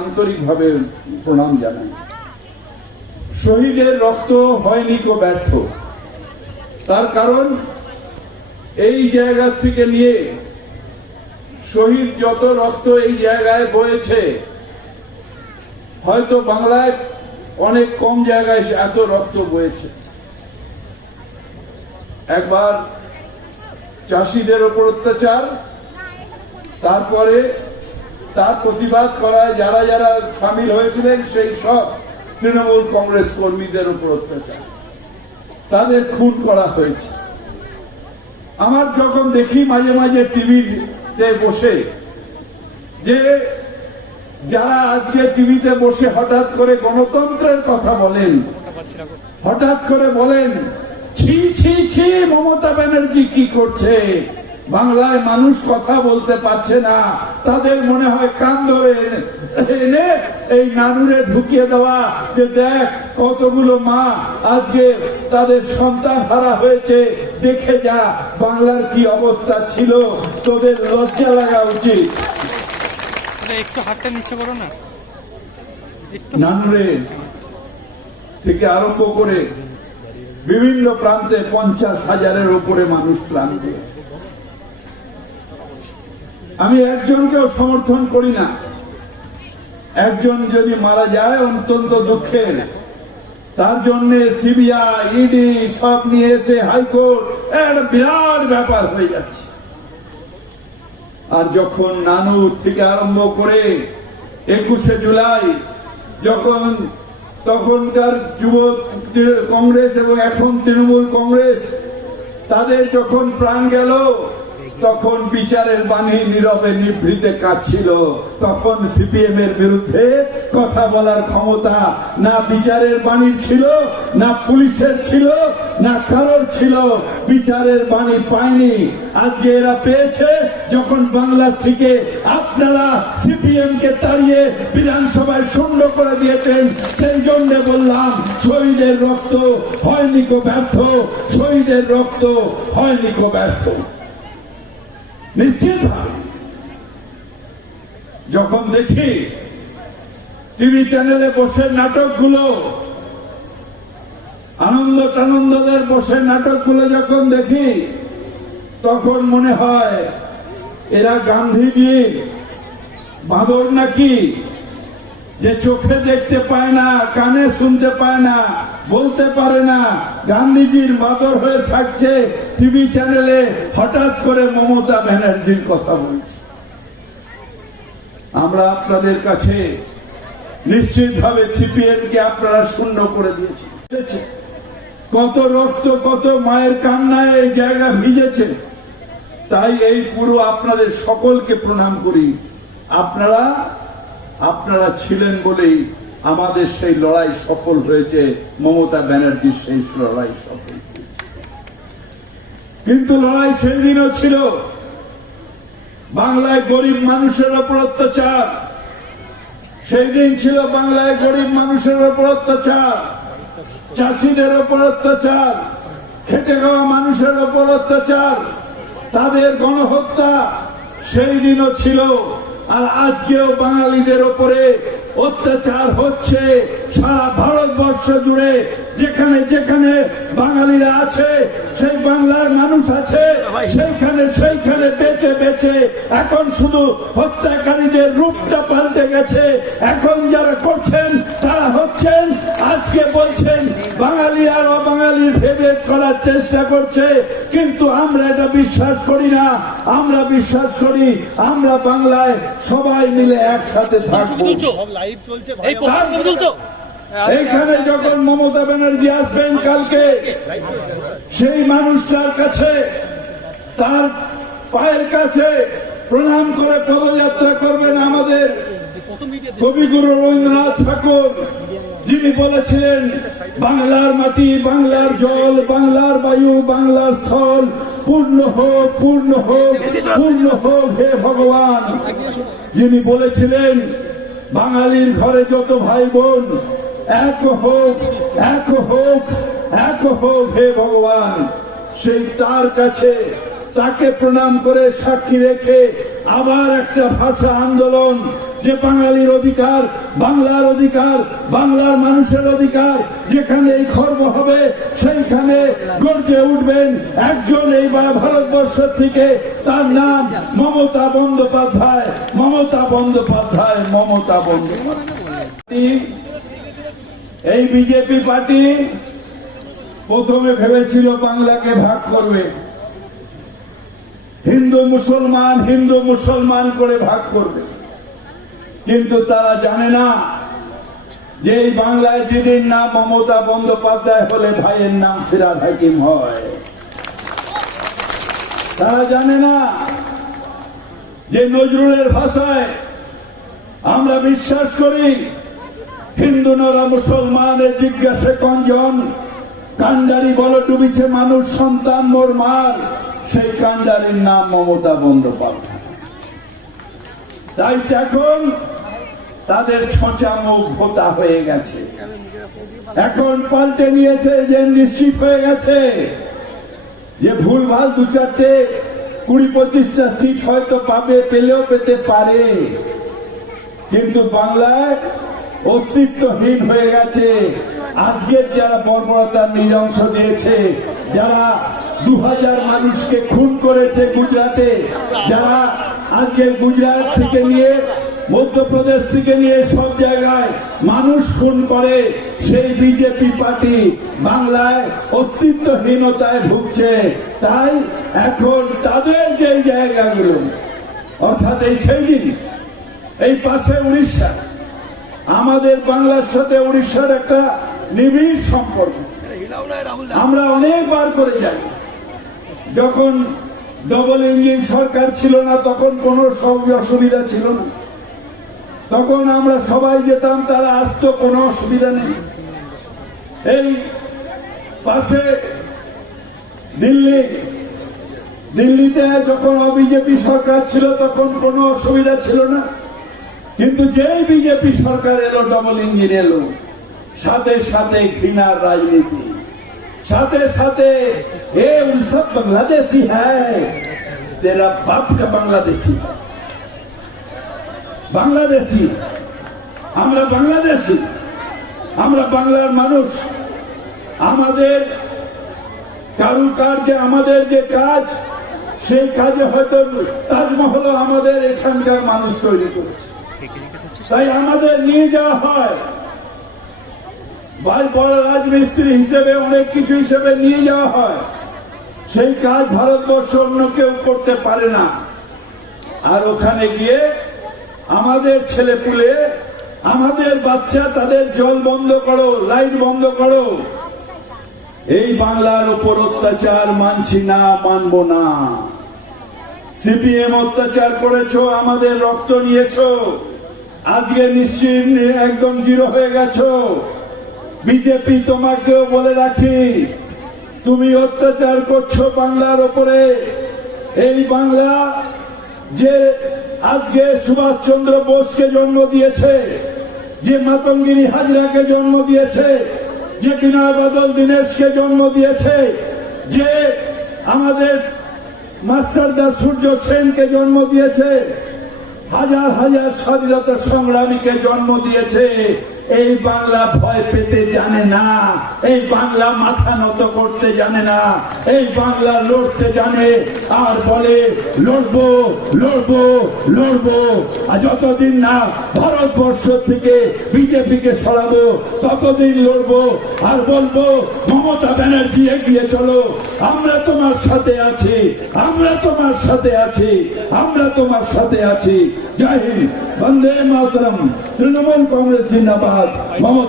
আন্তরিকভাবে প্রণাম জানাই। শহীদের রক্ত হয়নি কো ব্যর্থ। তার কারণ, এই জায়গা থেকে নিয়ে শহীদ যত রক্ত এই জায়গায় বয়েছে, হয়তো বাংলায় অনেক কম জায়গায় এত রক্ত বয়েছে। একবার চাষিদের ওপর অত্যাচার, তারপরে তার প্রতিবাদ করায় যারা যারা সামিল হয়েছিলেন, সেই সব তৃণমূল কংগ্রেস কর্মীদের উপর অত্যাচার। তাদের খুন করা হয়েছে। আমার যখন দেখি মাঝে মাঝে টিভিতে বসে, যে যারা আজকে টিভিতে বসে হঠাৎ করে গণতন্ত্রের কথা বলেন, হঠাৎ করে বলেন, ছি ছি ছি, মমতা ব্যানার্জি কি করছে? বাংলায় মানুষ কথা বলতে পারছে না। তাদের মনে হয় কান ধরে এনে এই নানুরে ঢুকিয়ে দেওয়া যে দেখ কতগুলো মা আজকে তাদের সন্তান হারা হয়েছে দেখে যা বাংলার কি অবস্থা ছিল তোদের লজ্জা লাগা উচিত। একটু হাতটা নিচে করো না। নানুরে থেকে আরম্ভ করে বিভিন্ন প্রান্তে পঞ্চাশ হাজারের উপরে মানুষ প্রাণ দিয়েছে। আমি একজনকেও সমর্থন করি না। একজন যদি মারা যায়, অত্যন্ত দুঃখের। তার জন্য সিবিআই, ইডি সব নিয়ে এসে হাইকোর্ট। একটা বিরাট ব্যাপার হয়ে যাচ্ছে। আর যখন নানু থেকে আরম্ভ করে একুশে জুলাই, যখন তখনকার যুব কংগ্রেস এবং এখন তৃণমূল কংগ্রেস, তাদের যখন প্রাণ গেল তখন বিচারের বাণী নীরবে নিভৃতে কাঁদছিল। তখন সিপিএম এর বিরুদ্ধে কথা বলার ক্ষমতা না বিচারের বাণীর ছিল, না পুলিশের ছিল, না কারোর ছিল। বিচারের বাণী পায়নি। আজকে এরা পেয়েছে যখন বাংলা থেকে আপনারা সিপিএম কে তাড়িয়ে বিধানসভায় শূন্য করে দিয়েছেন। সেই জন্য বললাম, শহীদের রক্ত হয়নি কো ব্যর্থ, শহীদের রক্ত হয়নি কো ব্যর্থ। নিশ্চিত যখন দেখি টিভি চ্যানেলে বসে নাটকগুলো, আনন্দ টানন্দদের বসে নাটকগুলো যখন দেখি, তখন মনে হয়, এরা গান্ধীজি বাঁদর নাকি, যে চোখে দেখতে পায় না, কানে শুনতে পায় না বলতে পারে না। গান্ধীজির মাদর হয়ে থাকছে টিভি চ্যানেলে হঠাৎ করে মমতা ব্যানার্জির কথা বলছে। আমরা আপনাদের কাছে নিশ্চিতভাবে সিপিএম কে আপনারা শূন্য করে দিয়েছি। কত রক্ত, কত মায়ের কান্নায় এই জায়গা ভিজেছে। তাই এই পুরো আপনাদের সকলকে প্রণাম করি। আপনারা আপনারা ছিলেন বলেই আমাদের সেই লড়াই সফল হয়েছে, মমতা ব্যানার্জির সেই লড়াই সফল হয়েছে। কিন্তু লড়াই সেই দিনও ছিল। বাংলায় গরিব মানুষের ওপর অত্যাচার। সেই দিন ছিল বাংলায় গরিব মানুষের ওপর অত্যাচার। চাষিদের ওপর অত্যাচার। খেটে খাওয়া মানুষের ওপর অত্যাচার। তাদের গণহত্যা সেই দিনও ছিল। আর আজকেও বাঙালিদের ওপরে অত্যাচার হচ্ছে সারা ভারতবর্ষ জুড়ে যেখানে যেখানে বাঙালিরা আছে সেই বাংলার মানুষ আছে সেইখানে সেইখানে বেঁচে বেঁচে এখন শুধু হত্যাকারীদের রূপটা পাল্টে গেছে। এখন যারা করছেন তারা হচ্ছেন আজকে বলছেন বাঙালি আর অবাঙালির ভেবেদ করার চেষ্টা করছে। কিন্তু আমরা এটা বিশ্বাস করি না। আমরা বিশ্বাস করি আমরা বাংলায় সবাই মিলে একসাথে থাকব। লাইভ চলছে এইখানে যখন মমতা ব্যানার্জি আসবেন কালকে, সেই মানুষটার কাছে, তার পায়ের কাছে প্রণাম করে পদযাত্রা করবেন আমাদের কবিগুরু রবীন্দ্রনাথ ঠাকুর। যিনি বলেছিলেন, বাংলার মাটি, বাংলার জল, বাংলার বায়ু, বাংলার স্থল, পূর্ণ হোক পূর্ণ হোক পূর্ণ হোক হে ভগবান। যিনি বলেছিলেন, বাঙালির ঘরে যত ভাই বোন এক হোক এক হোক এক হোক হে ভগবান। সেই তার কাছে তাকে প্রণাম করে সাক্ষী রেখে আবার একটা ভাষা আন্দোলন, যে বাঙালির অধিকার, বাংলার অধিকার, বাংলার মানুষের অধিকার, যেখানে এই খর্ব হবে, সেইখানে গর্জে উঠবেন একজন এই বা- ভারতবর্ষ থেকে। তার নাম মমতা বন্দ্যোপাধ্যায় মমতা বন্দ্যোপাধ্যায় মমতা বন্দ্যোপাধ্যায়। এই বিজেপি পার্টি প্রথমে ভেবেছিল বাংলাকে ভাগ করবে। হিন্দু মুসলমান হিন্দু মুসলমান করে ভাগ করবে। কিন্তু তারা জানে না যে এই বাংলায় দিদির নাম মমতা বন্দ্যোপাধ্যায় হলে ভাইয়ের নাম ফিরাদ হাকিম হয়। তারা জানে না যে নজরুলের ভাষায় আমরা বিশ্বাস করি হিন্দু, নরা মুসলমানের জিজ্ঞাসে কঞ্জন কান্ডারি বল, ডুবিছে মানুষ, সন্তান, মোর মার। সেই কান্ডারির নাম মমতা বন্দ্যোপাধ্যায়। তাই এখন তাদের ছোঁচা মুখ ভোতা হয়ে গেছে। এখন পাল্টে নিয়েছে, যে নিশ্চিত হয়ে গেছে যে ভুলভাল দু চারটে কুড়ি পঁচিশটা সিট হয়তো পাবে, পেলেও পেতে পারে। কিন্তু বাংলায় অস্তিত্বহীন হয়ে গেছে। আজকের যারা বর্বরতার নিজংশ দিয়েছে, যারা দু হাজার মানুষকে খুন করেছে গুজরাটে, যারা আজকের গুজরাট থেকে নিয়ে মধ্যপ্রদেশ থেকে নিয়ে সব জায়গায় মানুষ খুন করে, সেই বিজেপি পার্টি বাংলায় অস্তিত্বহীনতায় ভুগছে। তাই এখন তাদের যে জায়গাগুলো, অর্থাৎ এই সেই দিন এই পাশে উড়িষ্যা আমাদের বাংলার সাথে উড়িষ্যার একটা নিবিড় সম্পর্ক। আমরা অনেকবার করে যাই। যখন ডবল ইঞ্জিন সরকার ছিল না, তখন কোনো সব অসুবিধা ছিল না। তখন আমরা সবাই যেতাম, তারা আসতো, কোনো অসুবিধা নেই। এই পাশে দিল্লি, দিল্লিতে যখন বিজেপি সরকার ছিল, তখন কোনো অসুবিধা ছিল না। কিন্তু যেই বিজেপি সরকার এলো ডবল ইঞ্জিন এলো, সাথে সাথে ঘৃণার রাজনীতি, সাথে সাথে এ সব বাংলাদেশি হ্যায়, তেরা বাংলাদেশি। বাংলাদেশি, আমরা বাংলাদেশি, আমরা বাংলার মানুষ। আমাদের কারুকার্যে, আমাদের যে কাজ, সেই কাজে হয়তো তাজমহল আমাদের এখানকার মানুষ তৈরি করেছে। তাই আমাদের নিয়ে যাওয়া হয়। ভাই বড় রাজমিস্ত্রি হিসেবে, অনেক কিছু হিসেবে নিয়ে যাওয়া হয়। সেই কাজ ভারতবর্ষ অন্য কেউ করতে পারে না। আর ওখানে গিয়ে আমাদের ছেলে পুলে আমাদের বাচ্চা, তাদের জল বন্ধ করো, লাইট বন্ধ করো। এই বাংলার উপর অত্যাচার মানছি না, মানব না। সিপিএম অত্যাচার করেছ, আমাদের রক্ত নিয়েছো। আজকে নিশ্চিত একদম জিরো হয়ে গেছো। বিজেপি তোমাকেও বলে রাখি, তুমি অত্যাচার করছ বাংলার ওপরে। এই বাংলা যে আজকে সুভাষচন্দ্র বোসকে জন্ম দিয়েছে, যে মাতঙ্গিনী হাজরাকে জন্ম দিয়েছে, যে বিনয় বাদল দীনেশকে জন্ম দিয়েছে, যে আমাদের মাস্টারদা সূর্য সেনকে জন্ম দিয়েছে হাজার হাজার স্বাধীনতা সংগ্রামীকে জন্ম দিয়েছে। এই বাংলা ভয় পেতে জানে না। এই বাংলা মাথা নত করতে জানে না। এই বাংলা লড়তে জানে। আর বলে, লড়বো লড়বো লড়বো। আর যতদিন না ভারতবর্ষ থেকে বিজেপিকে সরাবো, ততদিন লড়বো। আর বলব, মমতা ব্যানার্জি এগিয়ে চলো। আমরা তোমার সাথে আছি। আমরা তোমার সাথে আছি। আমরা তোমার সাথে আছি। জয় হিন্দ। বন্দে মাতরম। তৃণমূল কংগ্রেস জিন্দাবাদ। মমতা